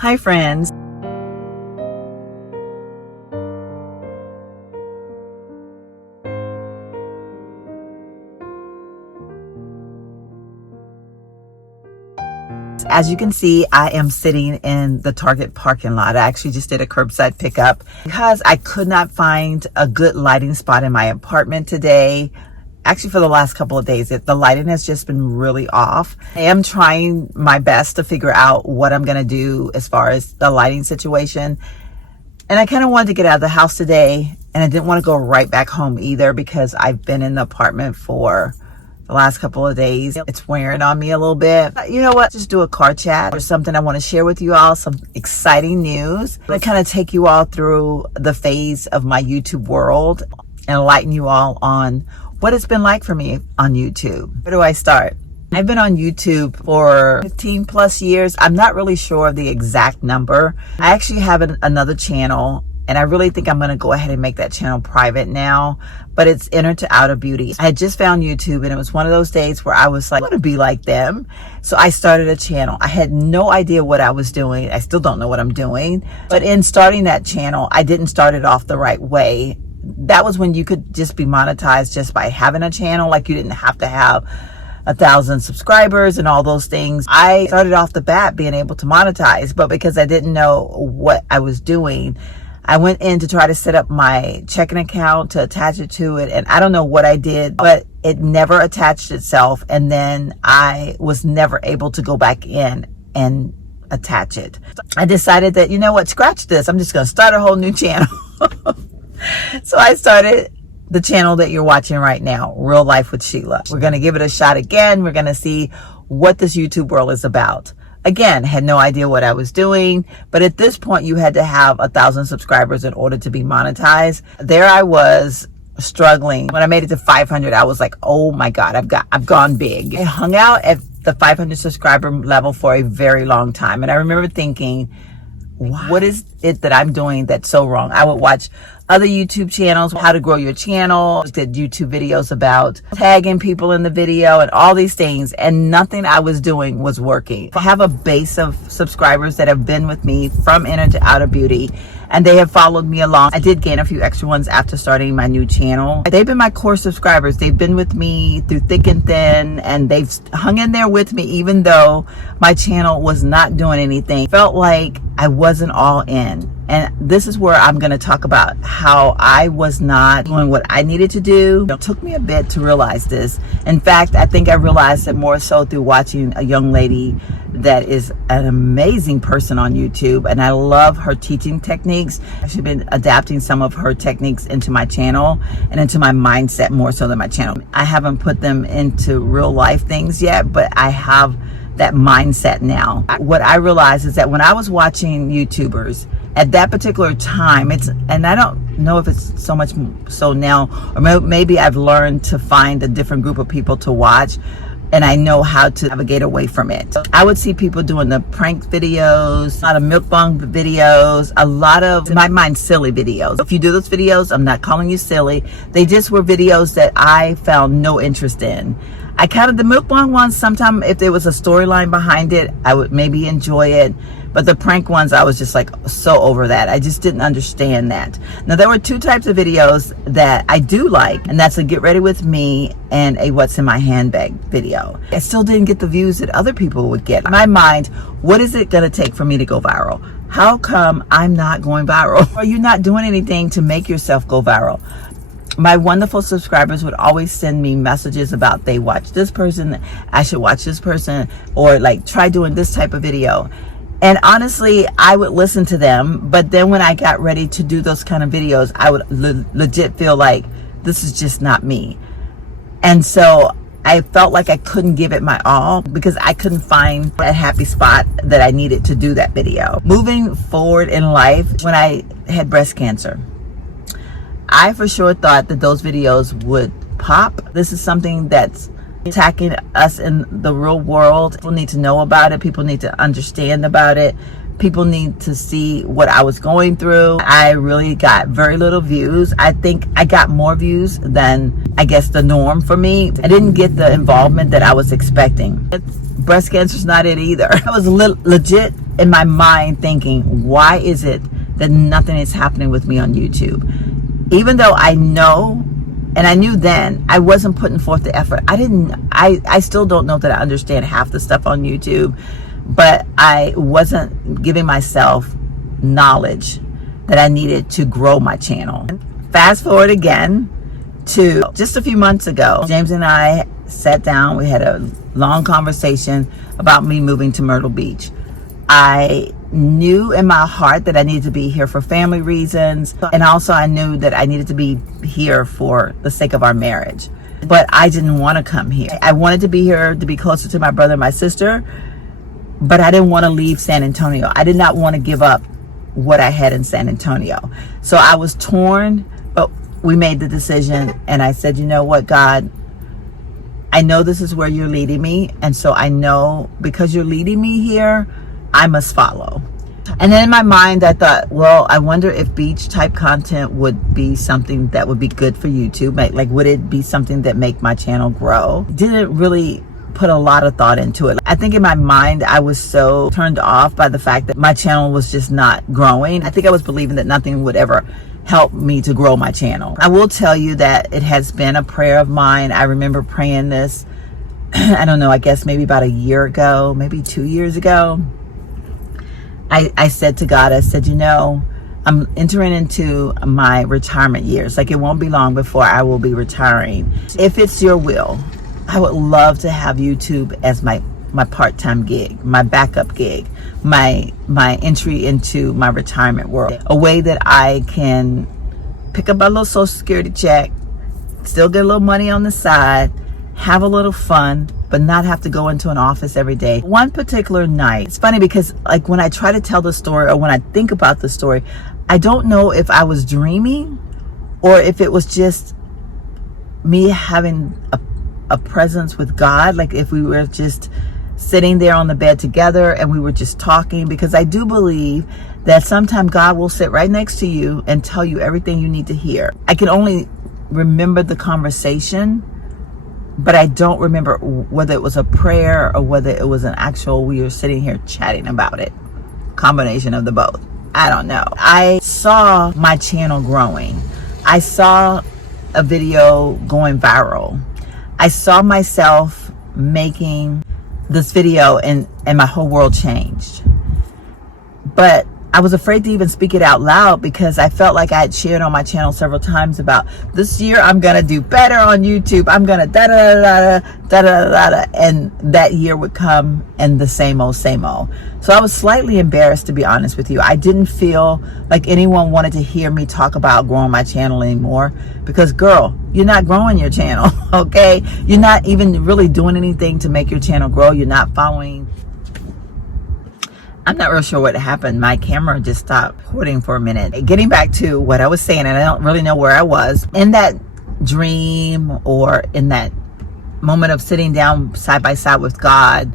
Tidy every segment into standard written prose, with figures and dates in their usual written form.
Hi friends. As you can see, I am sitting in the Target parking lot. I actually just did a curbside pickup because I could not find a good lighting spot in my apartment today. Actually, for the last couple of days, the lighting has just been really off. I am trying my best to figure out what I'm going to do as far as the lighting situation. And I kind of wanted to get out of the house today, and I didn't want to go right back home either because I've been in the apartment for the last couple of days. It's wearing on me a little bit. You know what? Just do a car chat or something I want to share with you all, some exciting news. I kind of take you all through the phase of my YouTube world and enlighten you all on what it's been like for me on YouTube. Where do I start? I've been on YouTube for 15 plus years. I'm not really sure of the exact number. I actually have another channel, and I really think I'm going to go ahead and make that channel private now, but it's Inner to Outer Beauty. I had just found YouTube, and it was one of those days where I was like, I want to be like them. So I started a channel. I had no idea what I was doing. I still don't know what I'm doing, but in starting that channel, I didn't start it off the right way. That was when you could just be monetized just by having a channel. Like, you didn't have to have 1,000 subscribers and all those things. I started off the bat being able to monetize, but because I didn't know what I was doing, I went in to try to set up my checking account to attach it to it. And I don't know what I did, but it never attached itself. And then I was never able to go back in and attach it. I decided that, you know what, scratch this. I'm just going to start a whole new channel. So I started the channel that you're watching right now, Real Life with Sheila. We're going to give it a shot again. We're going to see what this YouTube world is about. Again, had no idea what I was doing, but at this point you had to have 1,000 subscribers in order to be monetized. There I was struggling. When I made it to 500, I was like, oh my God, I've gone big. I hung out at the 500 subscriber level for a very long time. And I remember thinking, what is it that I'm doing that's so wrong? I would watch other YouTube channels, how to grow your channel, did YouTube videos about tagging people in the video and all these things, and nothing I was doing was working. I have a base of subscribers that have been with me from Inner to Outer Beauty, and they have followed me along. I did gain a few extra ones after starting my new channel. They've been my core subscribers. They've been with me through thick and thin, and they've hung in there with me even though my channel was not doing anything. Felt like I wasn't all in. And this is where I'm going to talk about how I was not doing what I needed to do. It took me a bit to realize this. In fact, I think I realized it more so through watching a young lady that is an amazing person on YouTube, and I love her teaching techniques. I've actually been adapting some of her techniques into my channel and into my mindset more so than my channel. I haven't put them into real life things yet, but I have that mindset now. What I realized is that when I was watching YouTubers at that particular time, and I don't know if it's so much so now, or maybe I've learned to find a different group of people to watch, and I know how to navigate away from it. I would see people doing the prank videos, a lot of mukbang videos, a lot of, in my mind, silly videos. If you do those videos, I'm not calling you silly. They just were videos that I found no interest in. I kind of, the mukbang ones, sometimes if there was a storyline behind it, I would maybe enjoy it. But the prank ones, I was just like so over that. I just didn't understand that. Now, there were two types of videos that I do like, and that's a get ready with me and a what's in my handbag video. I still didn't get the views that other people would get. In my mind, what is it going to take for me to go viral? How come I'm not going viral? Are you not doing anything to make yourself go viral? My wonderful subscribers would always send me messages about they watch this person, I should watch this person, or like try doing this type of video. And honestly, I would listen to them, but then when I got ready to do those kind of videos, I would legit feel like this is just not me. And so I felt like I couldn't give it my all because I couldn't find a happy spot that I needed to do that video. Moving forward in life, when I had breast cancer, I for sure thought that those videos would pop. This is something that's attacking us in the real world. People need to know about it. People need to understand about it. People need to see what I was going through. I really got very little views. I think I got more views than I guess the norm for me. I didn't get the involvement that I was expecting. breast cancer is not it either. I was legit in my mind thinking, why is it that nothing is happening with me on YouTube? Even though I know, and I knew then, I wasn't putting forth the effort. I still don't know that I understand half the stuff on YouTube, but I wasn't giving myself knowledge that I needed to grow my channel. Fast forward again to just a few months ago. James and I sat down, we had a long conversation about me moving to Myrtle Beach. I knew in my heart that I needed to be here for family reasons, and also I knew that I needed to be here for the sake of our marriage. But I didn't want to come here. I wanted to be here to be closer to my brother and my sister, but I didn't want to leave San Antonio. I did not want to give up what I had in San Antonio. So I was torn, but we made the decision, and I said, you know what, God, I know this is where you're leading me, and so I know because you're leading me here, I must follow. And then in my mind, I thought, well, I wonder if beach type content would be something that would be good for YouTube. Like, would it be something that make my channel grow? Didn't really put a lot of thought into it. I think in my mind, I was so turned off by the fact that my channel was just not growing. I think I was believing that nothing would ever help me to grow my channel. I will tell you that it has been a prayer of mine. I remember praying this, I don't know, I guess maybe about a year ago, maybe 2 years ago. I said to God, I said, you know, I'm entering into my retirement years. Like, it won't be long before I will be retiring. If it's your will, I would love to have YouTube as my part-time gig, my backup gig, my entry into my retirement world. A way that I can pick up a little Social Security check, still get a little money on the side, have a little fun, but not have to go into an office every day. One particular night, it's funny because like when I try to tell the story or when I think about the story, I don't know if I was dreaming or if it was just me having a presence with God, like if we were just sitting there on the bed together and we were just talking, because I do believe that sometimes God will sit right next to you and tell you everything you need to hear. I can only remember the conversation, but I don't remember whether it was a prayer or whether it was an actual, we were sitting here chatting about it. Combination of the both. I don't know. I saw my channel growing. I saw a video going viral. I saw myself making this video and my whole world changed. But I was afraid to even speak it out loud because I felt like I had shared on my channel several times about this year I'm gonna do better on YouTube. I'm gonna da da da da da da da, and that year would come and the same old, same old. So I was slightly embarrassed, to be honest with you. I didn't feel like anyone wanted to hear me talk about growing my channel anymore because, girl, you're not growing your channel, okay? You're not even really doing anything to make your channel grow. You're not following. I'm not real sure what happened. My camera just stopped recording for a minute. Getting back to what I was saying, and I don't really know where I was. In that dream or in that moment of sitting down side by side with God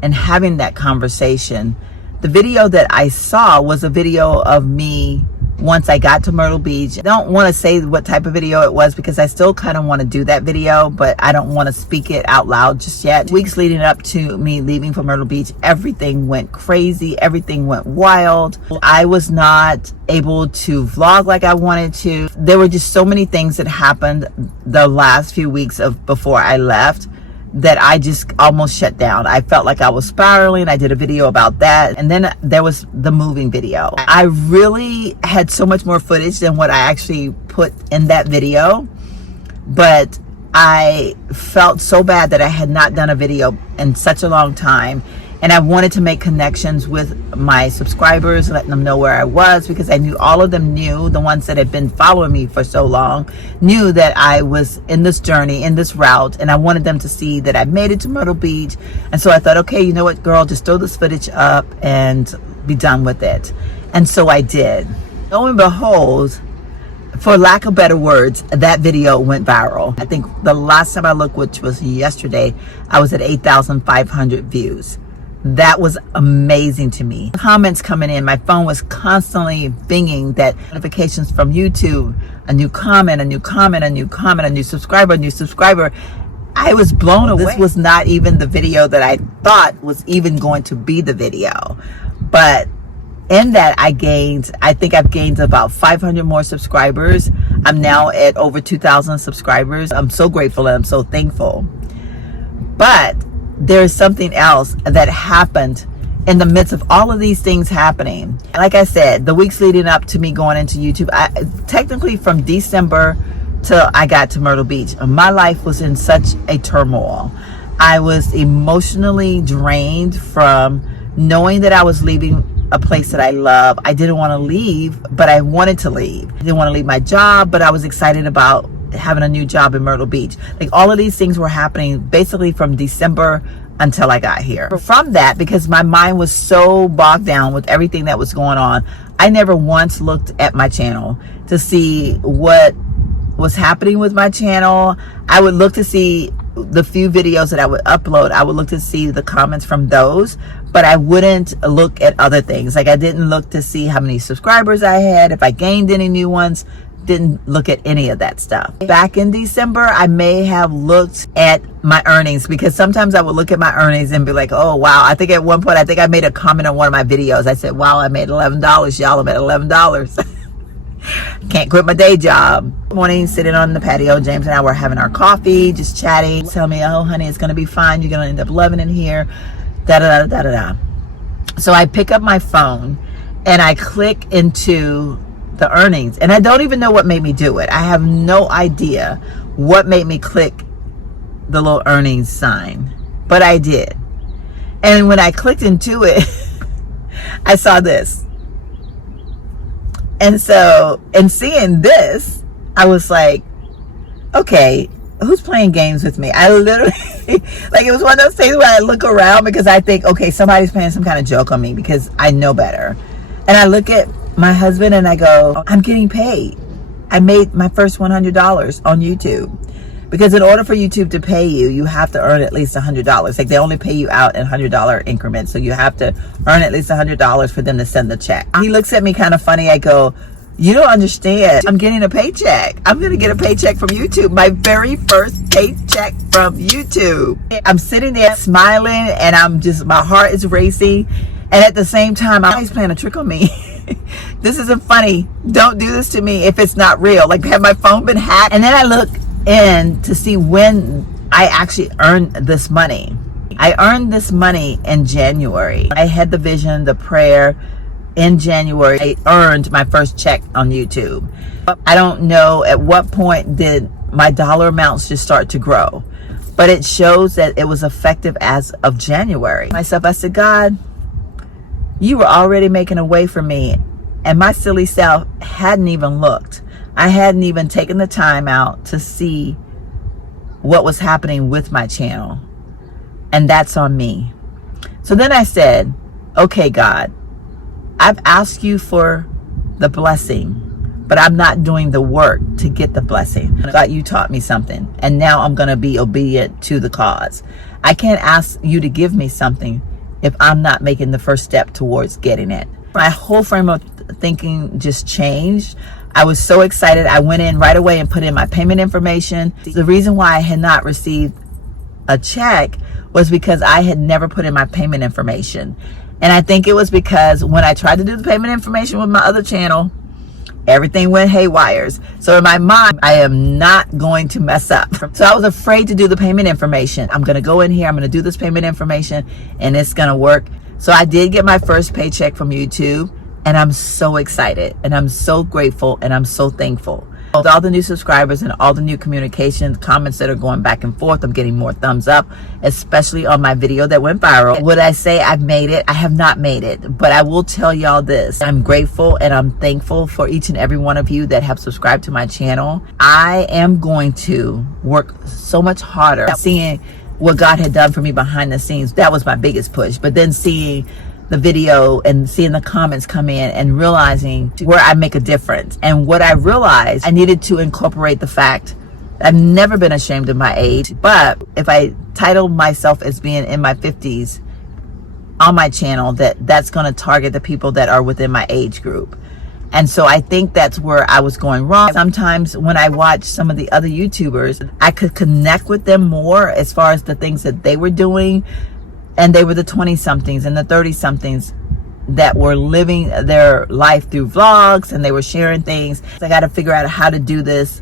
and having that conversation, the video that I saw was a video of me once I got to Myrtle Beach. I don't want to say what type of video it was because I still kind of want to do that video, but I don't want to speak it out loud just yet. Weeks leading up to me leaving for Myrtle Beach, everything went crazy. Everything went wild. I was not able to vlog like I wanted to. There were just so many things that happened the last few weeks of before I left that I just almost shut down. I felt like I was spiraling. I did a video about that. And then there was the moving video. I really had so much more footage than what I actually put in that video. But I felt so bad that I had not done a video in such a long time. And I wanted to make connections with my subscribers, letting them know where I was, because I knew all of them knew, the ones that had been following me for so long, knew that I was in this journey, in this route, and I wanted them to see that I made it to Myrtle Beach. And so I thought, okay, you know what, girl, just throw this footage up and be done with it. And so I did. Lo and behold, for lack of better words, that video went viral. I think the last time I looked, which was yesterday, I was at 8,500 views. That was amazing to me. Comments coming in. My phone was constantly binging that notifications from YouTube. A new comment, a new comment, a new comment, a new subscriber, a new subscriber. I was blown away. This was not even the video that I thought was even going to be the video. But in that, I think I've gained about 500 more subscribers. I'm now at over 2,000 subscribers. I'm so grateful and I'm so thankful. But there's something else that happened in the midst of all of these things happening. Like I said, the weeks leading up to me going into YouTube, technically from December till I got to Myrtle Beach, my life was in such a turmoil. I was emotionally drained from knowing that I was leaving a place that I love. I didn't want to leave, but I wanted to leave. I didn't want to leave my job, but I was excited about having a new job in Myrtle Beach. Like, all of these things were happening basically from December until I got here. From that, because my mind was so bogged down with everything that was going on, I never once looked at my channel to see what was happening with my channel. I would look to see the few videos that I would upload. I would look to see the comments from those, but I wouldn't look at other things. Like, I didn't look to see how many subscribers I had, if I gained any new ones. Didn't look at any of that stuff. Back in December, I may have looked at my earnings, because sometimes I would look at my earnings and be like, oh wow. I think at one point, I made a comment on one of my videos. I said, wow, I made $11. Y'all, I'm at $11. Can't quit my day job. Morning, sitting on the patio, James and I were having our coffee, just chatting. Tell me, oh honey, it's gonna be fine. You're gonna end up loving it here. Da da da da da. So I pick up my phone and I click into the earnings, and I don't even know what made me do it. I have no idea what made me click the little earnings sign, but I did. And when I clicked into it, I saw this. And so, in seeing this, I was like, okay, who's playing games with me? I literally, like, it was one of those things where I look around because I think, okay, somebody's playing some kind of joke on me because I know better. And I look at my husband and I go, I'm getting paid. I made my first $100 on YouTube. Because in order for YouTube to pay you, you have to earn at least $100. Like, they only pay you out in $100 increments. So you have to earn at least $100 for them to send the check. He looks at me kind of funny. I go, you don't understand. I'm getting a paycheck. I'm going to get a paycheck from YouTube. My very first paycheck from YouTube. I'm sitting there smiling and my heart is racing. And at the same time, he's playing a trick on me. This isn't funny. Don't do this to me if it's not real. Like, have my phone been hacked? And then I look in to see when I actually earned this money. I earned this money in January. I had the vision, the prayer in January. I earned my first check on YouTube. I don't know at what point did my dollar amounts just start to grow, but it shows that it was effective as of January. I said, God, you were already making a way for me, and my silly self hadn't even looked. I hadn't even taken the time out to see what was happening with my channel, and that's on me. So then I said, okay, God, I've asked you for the blessing, but I'm not doing the work to get the blessing. God, you taught me something, and now I'm going to be obedient to the cause. I can't ask you to give me something if I'm not making the first step towards getting it. My whole frame of thinking just changed. I was so excited. I went in right away and put in my payment information. The reason why I had not received a check was because I had never put in my payment information. And I think it was because when I tried to do the payment information with my other channel, everything went haywires. So in my mind, I am not going to mess up. So I was afraid to do the payment information. I'm going to go in here, I'm going to do this payment information, and it's going to work. So I did get my first paycheck from YouTube, and I'm so excited, and I'm so grateful, and I'm so thankful. With all the new subscribers and all the new communications, comments that are going back and forth, I'm getting more thumbs up, especially on my video that went viral. Would I say I've made it? I have not made it, but I will tell y'all this. I'm grateful and I'm thankful for each and every one of you that have subscribed to my channel. I am going to work so much harder. Seeing what God had done for me behind the scenes, that was my biggest push. But then seeing the video and seeing the comments come in and realizing where I make a difference. And what I realized, I needed to incorporate the fact I've never been ashamed of my age, but if I title myself as being in my 50s on my channel, that's going to target the people that are within my age group. And so I think that's where I was going wrong. Sometimes when I watch some of the other YouTubers, I could connect with them more as far as the things that they were doing. And they were the 20-somethings and the 30-somethings that were living their life through vlogs, and they were sharing things. I got to figure out how to do this,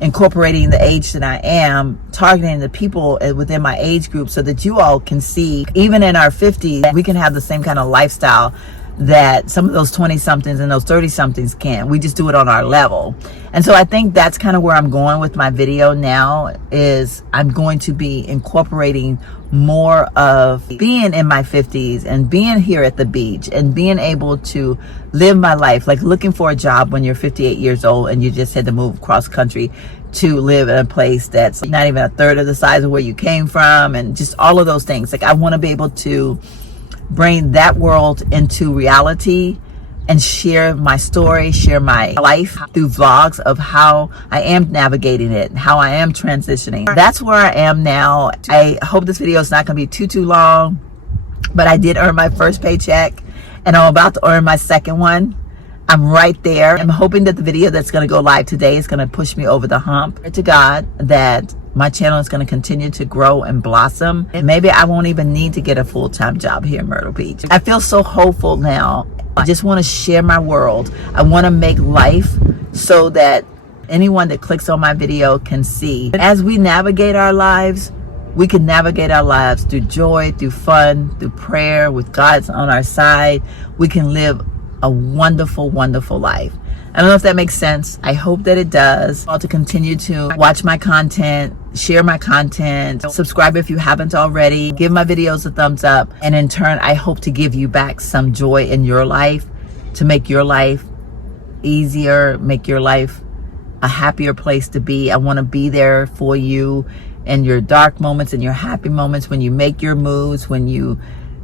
incorporating the age that I am, targeting the people within my age group so that you all can see, even in our 50s, we can have the same kind of lifestyle that some of those 20-somethings and those 30-somethings can. We just do it on our level. And so I think that's kind of where I'm going with my video now, is I'm going to be incorporating more of being in my 50s and being here at the beach and being able to live my life, like looking for a job when you're 58 years old and you just had to move cross country to live in a place that's not even a third of the size of where you came from, and just all of those things. Like, I want to be able to bring that world into reality and share my story, share my life through vlogs of how I am navigating it, how I am transitioning. That's where I am now. I hope this video is not going to be too long, but I did earn my first paycheck and I'm about to earn my second one. I'm right there. I'm hoping that the video that's going to go live today is going to push me over the hump. Pray to God that my channel is going to continue to grow and blossom. And maybe I won't even need to get a full-time job here in Myrtle Beach. I feel so hopeful now. I just want to share my world. I want to make life so that anyone that clicks on my video can see. As we navigate our lives, we can navigate our lives through joy, through fun, through prayer, with God's on our side. We can live a wonderful, wonderful life. I don't know if that makes sense. I hope that it does. I'll to continue to watch my content, share my content, subscribe if you haven't already, give my videos a thumbs up, and in turn, I hope to give you back some joy in your life, to make your life easier, make your life a happier place to be. I want to be there for you in your dark moments and your happy moments, when you make your moves, when you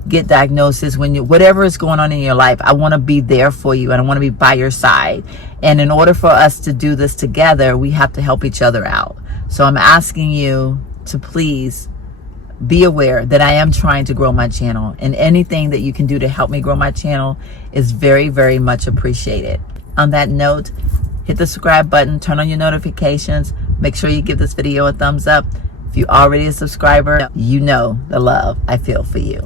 get diagnosis, when you, whatever is going on in your life, I want to be there for you and I want to be by your side. And in order for us to do this together, we have to help each other out. So I'm asking you to please be aware that I am trying to grow my channel, and anything that you can do to help me grow my channel is very, very much appreciated. On that note, hit the subscribe button, turn on your notifications, make sure you give this video a thumbs up. If you're already a subscriber, you know the love I feel for you.